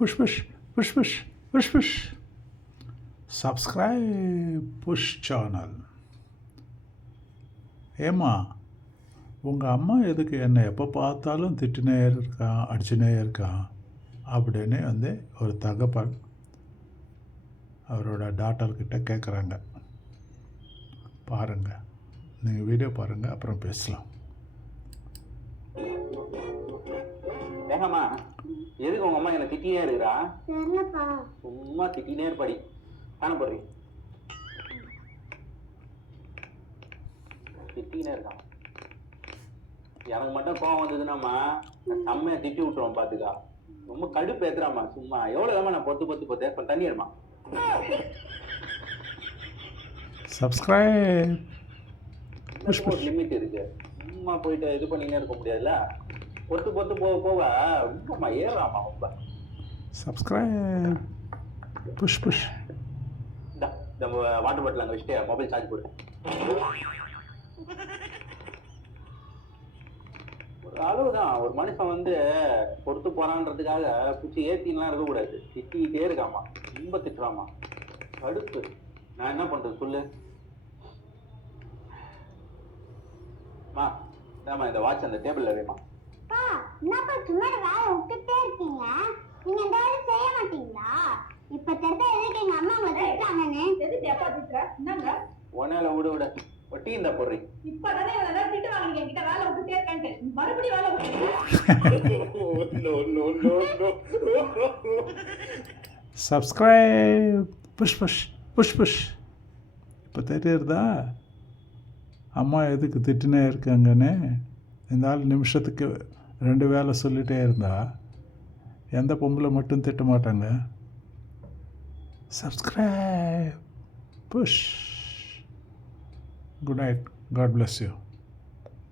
push, push, push, push, push, push. Subscribe push channel. ஏம்மா உங்கள் அம்மா எதுக்கு என்னை எப்போ பார்த்தாலும் திட்டினே இருக்கான் அடிச்சுனே இருக்கான் அப்படின்னு வந்து ஒரு தகப்பன் அவரோட டாட்டர்கிட்ட கேட்குறாங்க. பாருங்கள், நீங்கள் வீடியோ பாருங்கள், அப்புறம் பேசலாம். வேகமா எதுக்கு உங்க அம்மா என்ன திட்டினே இருக்கிறா? சும்மா திட்டினே இருப்பாடி. காண போடுறீ திட்டினே இருக்கான். எனக்கு மட்டும் கோவம் வந்ததுன்னாம்மா செம்மையா திட்டி விட்டுருவோம் பாத்துக்கா. ரொம்ப கடுப்பு ஏத்துறாமா. சும்மா எவ்வளவு வேமா நான் பொத்து தண்ணி இருமா. சப்ஸ்கிரைப். லிமிட் இருக்கு. சும்மா போயிட்டு இது பண்ணினே இருக்க முடியாதுல்ல. பொத்து போக போக ரொம்பமா ஏறாமா. ரொம்ப சப்ஸ்கிரைப் புஷ் புஷ். நம்ம வாட்டர் பாட்டில் அங்கே வச்சுட்டு மொபைல் சார்ஜ் போடு. ஒரு அளவுதான். ஒரு மனுஷன் வந்து பொறுத்து போறான்றதுக்காக பிடிச்சி ஏத்தின்லாம் இருக்கக்கூடாது. திட்டிகிட்டே இருக்காமா. ரொம்ப திட்டுறாமா. கடுப்பு. நான் என்ன பண்றது சொல்லு. இந்த வாட்ச் அந்த டேபிள்ல வைமா. என்னப்பா சும்மா வேலை விட்டுட்டே இருக்கீங்க? நீங்க இந்த வேலை செய்ய மாட்டீங்களா? இப்ப தெரிஞ்ச எதுக்கு எங்க அம்மா உங்களை திட்டுறாங்கன்னு? எதுக்கு எப்பா திட்டுற? என்னங்க ஒன்னால விட ஒட்டி இந்த பொறி. இப்பதானே எல்லாரும் திட்டு வாங்குறீங்க என்கிட்ட வேலை விட்டுட்டே இருக்கேன்ட்டு. மறுபடியும் வேலை விட்டுறீங்க. Subscribe push push push push. இப்போ தெரியுறதா அம்மா எதுக்கு திட்டுனே இருக்காங்கன்னு? இந்த ஆள் நிமிஷத்துக்கு 2 வேலை சொல்லிகிட்டே இருந்தா எந்த பொம்பளை மட்டும் திட்ட மாட்டாங்க. Subscribe. Push. Good night. God bless you.